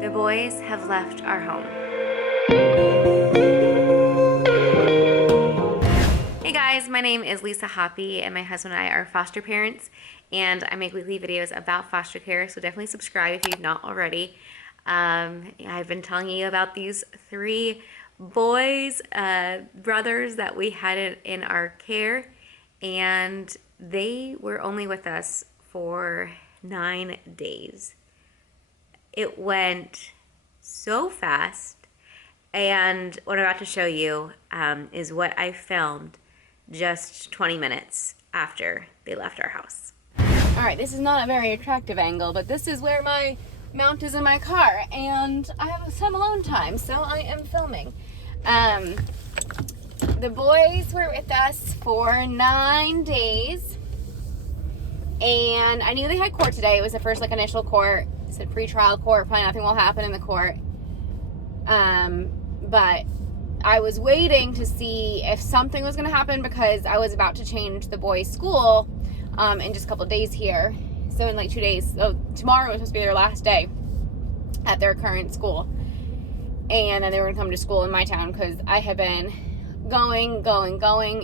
The boys have left our home. Hey guys, my name is Lisa Hoppy and my husband and I are foster parents, and I make weekly videos about foster care, so definitely subscribe if you've not already. I've been telling you about these 3 boys, brothers that we had in our care, and they were only with us for 9 days. It went so fast, and what I'm about to show you is what I filmed just 20 minutes after they left our house. All right, this is not a very attractive angle, but this is where my mount is in my car, and I have some alone time, so I am filming. The boys were with us for 9 days, and I knew they had court today. It was the first initial court. It's a pre-trial court. Probably nothing will happen in the court. But I was waiting to see if something was going to happen because I was about to change the boys' school in just a couple of days here. So in 2 days, so tomorrow was supposed to be their last day at their current school. And then they were going to come to school in my town because I have been going.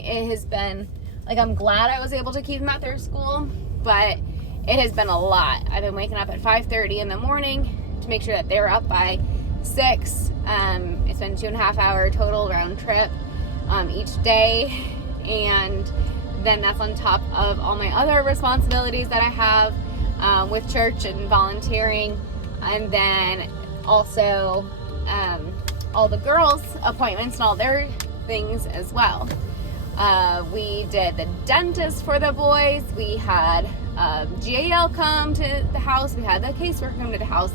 It has been, I'm glad I was able to keep them at their school, but it has been a lot. I've been waking up at 5:30 in the morning to make sure that they're up by 6. It's been 2.5 hour total round trip each day, and then that's on top of all my other responsibilities that I have with church and volunteering, and then also all the girls' appointments and all their things as well. We did the dentist for the boys. We had GAL come to the house. We had the caseworker come to the house.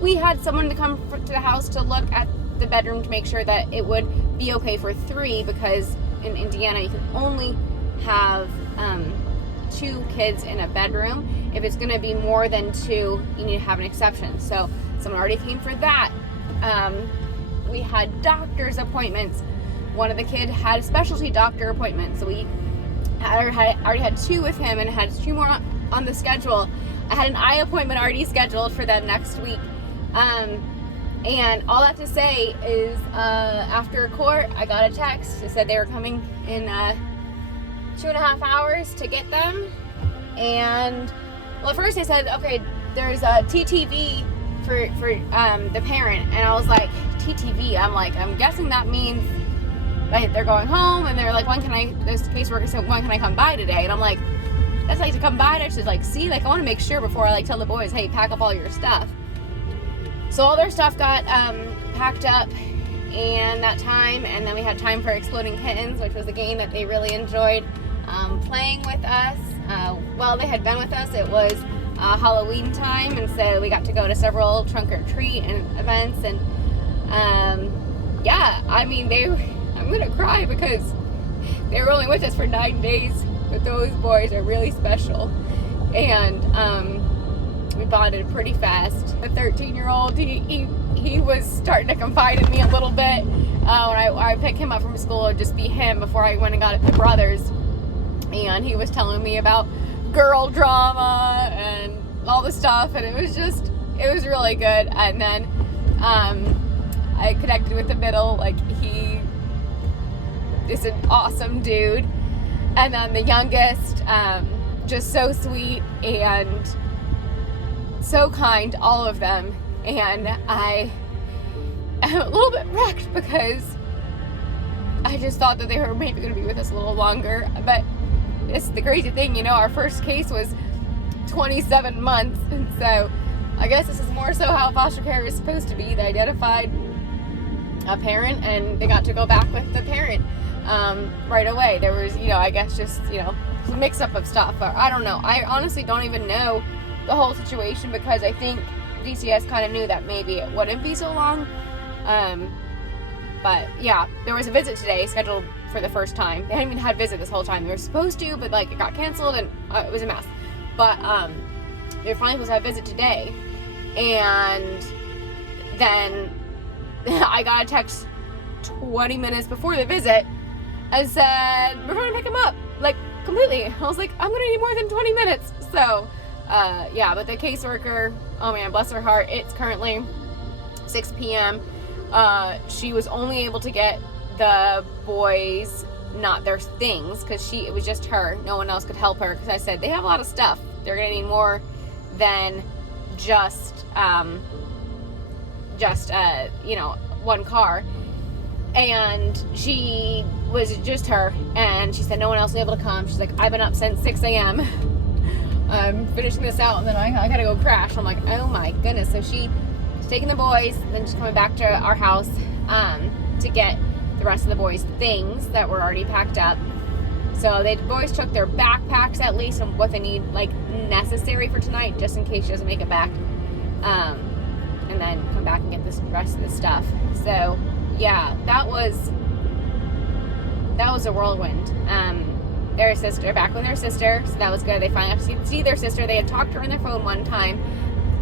We had someone to come to the house to look at the bedroom to make sure that it would be okay for 3, because in Indiana you can only have 2 kids in a bedroom. If it's going to be more than 2, you need to have an exception. So someone already came for that. We had doctor's appointments. One of the kids had a specialty doctor appointment, so we already had 2 with him and had 2 more on the schedule. I had an eye appointment already scheduled for them next week. And all that to say is after court, I got a text that said they were coming in 2.5 hours to get them. And well, at first they said, okay, there's a TTV for the parent, and I was like, TTV? I'm guessing that means they're going home, and they're like, this caseworker said, when can I come by today? And I'm like, that's to come by to see, I want to make sure before I tell the boys, hey, pack up all your stuff. So all their stuff got packed up in that time, and then we had time for Exploding Kittens, which was a game that they really enjoyed playing with us. While they had been with us, it was Halloween time, and so we got to go to several trunk or treat and events, and I'm gonna cry because they were only with us for 9 days, but those boys are really special, and we bonded pretty fast. The 13-year-old, he was starting to confide in me a little bit when I picked him up from school. It'd just be him before I went and got the brothers, and he was telling me about girl drama and all the stuff, and it was really good. And then I connected with the middle, he is an awesome dude, and then the youngest, just so sweet and so kind, all of them. And I am a little bit wrecked because I just thought that they were maybe going to be with us a little longer, but it's the crazy thing, our first case was 27 months, and so I guess this is more so how foster care is supposed to be. They identified a parent, and they got to go back with the parent right away. There was, I guess just, a mix-up of stuff. Or I don't know. I honestly don't even know the whole situation, because I think DCS kind of knew that maybe it wouldn't be so long. But yeah, there was a visit today scheduled for the first time. They hadn't even had a visit this whole time. They were supposed to, but it got canceled, and it was a mess. But they were finally supposed to have a visit today, and then I got a text 20 minutes before the visit and said, we're going to pick him up, completely. I was like, I'm going to need more than 20 minutes. So, yeah, but the caseworker, oh man, bless her heart, it's currently 6 p.m. She was only able to get the boys, not their things, because it was just her. No one else could help her, because I said they have a lot of stuff. They're gonna need more than just one car. And she was just her, and she said no one else was able to come. She's like, I've been up since 6 a.m. I'm finishing this out, and then I gotta go crash. I'm like, oh my goodness. So she's taking the boys, and then she's coming back to our house to get the rest of the boys' things that were already packed up. So the boys took their backpacks at least, and what they need, like, necessary for tonight, just in case she doesn't make it back, and then come back and get the rest of the stuff. So yeah, that was a whirlwind. Their sister, back with their sister, so that was good. They finally got to see their sister. They had talked to her on their phone one time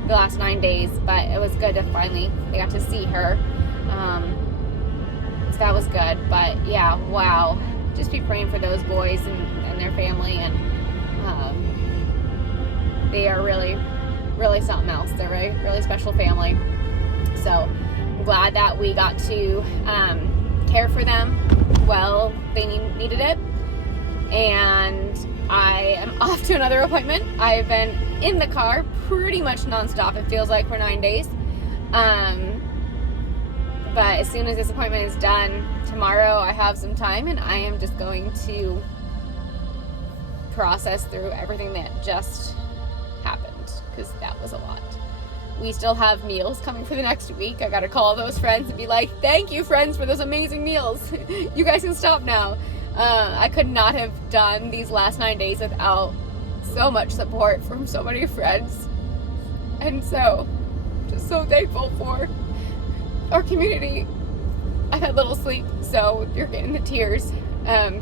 the last 9 days, but it was good to they got to see her. So that was good. But yeah, wow. Just be praying for those boys and their family, and they are really, really something else. They're a really special family. So I'm glad that we got to care for them well. They needed it. And I am off to another appointment. I've been in the car pretty much nonstop, it feels like, for 9 days. But as soon as this appointment is done tomorrow, I have some time, and I am just going to process through everything that just happened, because that was a lot. We still have meals coming for the next week. I gotta call those friends and be like, thank you, friends, for those amazing meals. You guys can stop now. I could not have done these last 9 days without so much support from so many friends. And so, just so thankful for our community. I've had little sleep, so you're getting the tears. I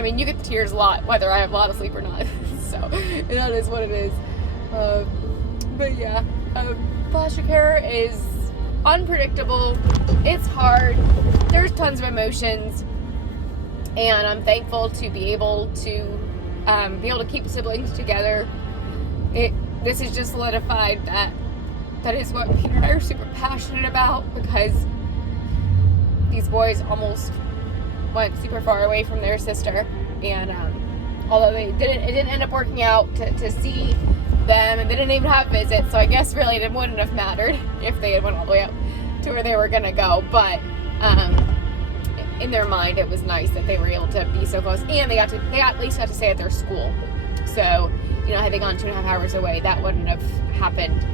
mean, you get the tears a lot, whether I have a lot of sleep or not. So, that is what it is. But yeah, foster care is unpredictable. It's hard. There's tons of emotions. And I'm thankful to be able to keep siblings together. This has just solidified that is what Peter and I are super passionate about, because these boys almost went super far away from their sister, and although it didn't end up working out to see them, and they didn't even have visits, so I guess really it wouldn't have mattered if they had went all the way up to where they were gonna go. But in their mind, it was nice that they were able to be so close, and they at least got to stay at their school. So, had they gone 2.5 hours away, that wouldn't have happened.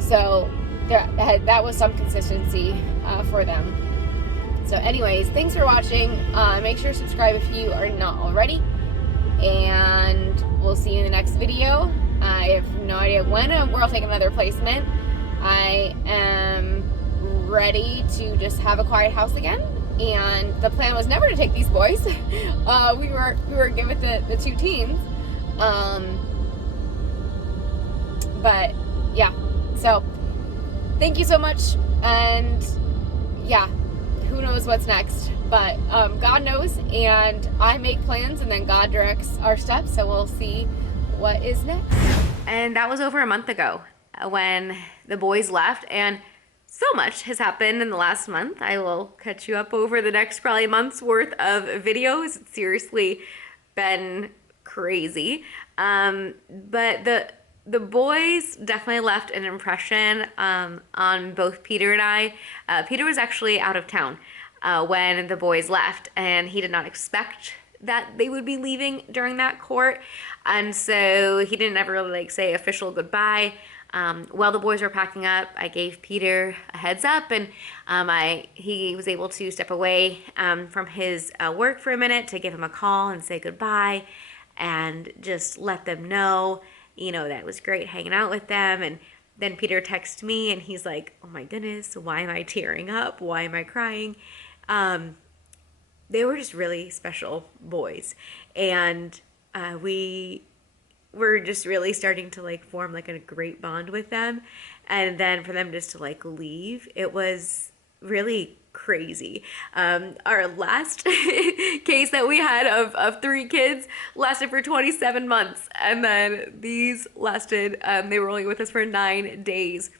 So that was some consistency for them. So anyways, thanks for watching. Make sure to subscribe if you are not already, and we'll see you in the next video. I have no idea when, where I'll take another placement. I am ready to just have a quiet house again. And the plan was never to take these boys. We were given the 2 teens. But yeah, so thank you so much. And yeah, who knows what's next, but God knows, and I make plans, and then God directs our steps. So we'll see what is next. And that was over a month ago when the boys left, and so much has happened in the last month. I will catch you up over the next probably month's worth of videos. It's seriously been crazy. But the boys definitely left an impression on both Peter and I. Peter was actually out of town when the boys left, and he did not expect that they would be leaving during that court. And so he didn't ever really say official goodbye. While the boys were packing up, I gave Peter a heads up, and he was able to step away from his work for a minute to give him a call and say goodbye, and just let them know, that it was great hanging out with them. And then Peter texted me, and he's like, oh my goodness, why am I tearing up? Why am I crying? They were just really special boys, and we were just really starting to form a great bond with them. And then for them just to leave, it was really crazy. Our last case that we had of 3 kids lasted for 27 months, and then these lasted, they were only with us for 9 days.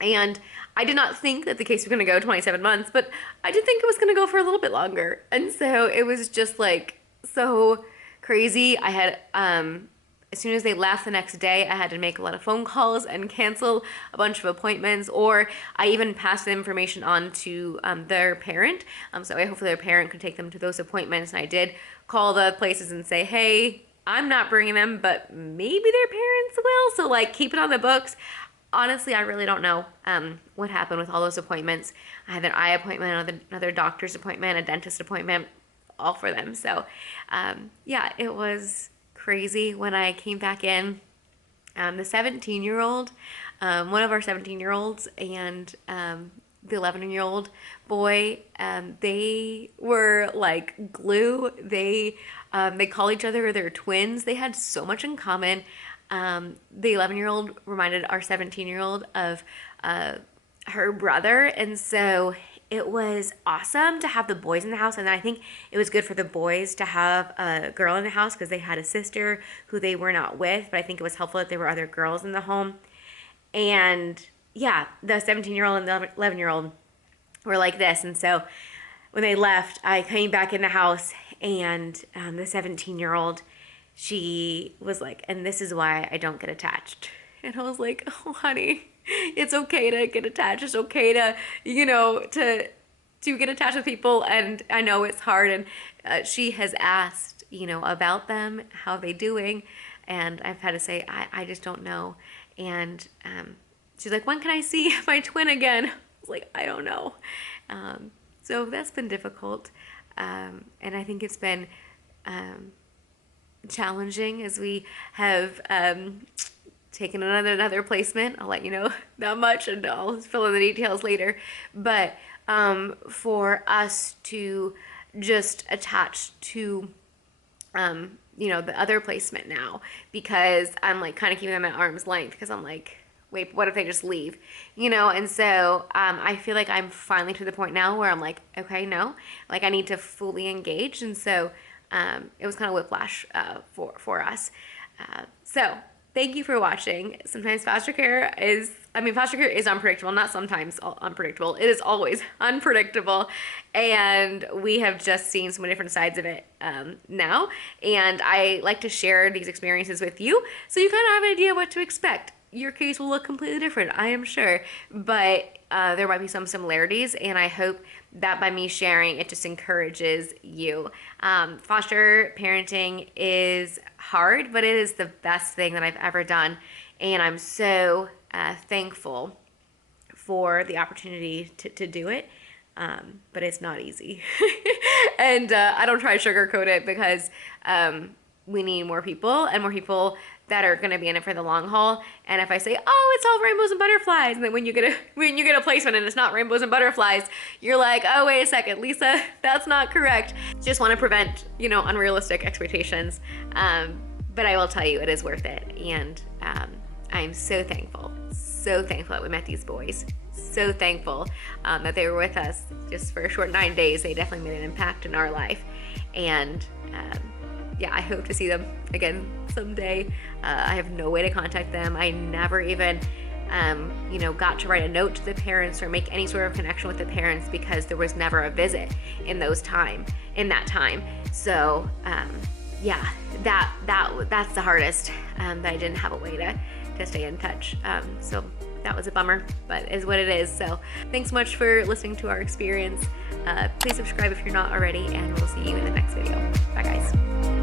And I did not think that the case was going to go 27 months, but I did think it was going to go for a little bit longer. And so it was just like so crazy. I had, as soon as they left the next day, I had to make a lot of phone calls and cancel a bunch of appointments, or I even passed the information on to their parent. So hopefully their parent could take them to those appointments. And I did call the places and say, hey, I'm not bringing them, but maybe their parents will. So like keep it on the books. Honestly, I really don't know what happened with all those appointments. I had an eye appointment, another doctor's appointment, a dentist appointment, all for them. So yeah, it was crazy when I came back in. The 17-year-old, one of our 17-year-olds and the 11-year-old boy, they were like glue. They call each other their twins. They had so much in common. The 11-year-old reminded our 17-year-old of her brother, and so it was awesome to have the boys in the house. And I think it was good for the boys to have a girl in the house because they had a sister who they were not with, but I think it was helpful that there were other girls in the home. And yeah, the 17-year-old and the 11-year-old were like this. And so when they left, I came back in the house, and the 17-year-old, she was like, and this is why I don't get attached. And I was like, oh, honey, it's okay to get attached. It's okay to, to get attached with people. And I know it's hard. And she has asked, about them, how are they doing? And I've had to say, I just don't know. And she's like, when can I see my twin again? I was like, I don't know. So that's been difficult. And I think it's been challenging as we have taken another placement. I'll let you know that much, and I'll fill in the details later. But for us to just attach to the other placement now, because I'm like kind of keeping them at arm's length, because I'm like, wait, what if they just leave? And so I feel like I'm finally to the point now where I'm like, okay, no, like I need to fully engage. And so it was kind of whiplash for us. So thank you for watching. Sometimes foster care is unpredictable. Not sometimes unpredictable. It is always unpredictable. And we have just seen so many different sides of it now. And I like to share these experiences with you so you kind of have an idea what to expect. Your case will look completely different, I am sure, but there might be some similarities, and I hope that by me sharing, it just encourages you. Foster parenting is hard, but it is the best thing that I've ever done, and I'm so thankful for the opportunity to do it, but it's not easy. And I don't try to sugarcoat it, because we need more people, and more people that are going to be in it for the long haul. And if I say, oh, it's all rainbows and butterflies, and then when you get a placement and it's not rainbows and butterflies, you're like, oh, wait a second, Lisa, that's not correct. Just want to prevent, unrealistic expectations. But I will tell you, it is worth it. And I'm so thankful that we met these boys. So thankful that they were with us just for a short 9 days. They definitely made an impact in our life. And yeah, I hope to see them again someday. I have no way to contact them. I never even, got to write a note to the parents or make any sort of connection with the parents, because there was never a visit in that time. So, yeah, that's the hardest, that I didn't have a way to stay in touch. So that was a bummer, but it is what it is. So thanks so much for listening to our experience. Please subscribe if you're not already, and we'll see you in the next video. Bye, guys.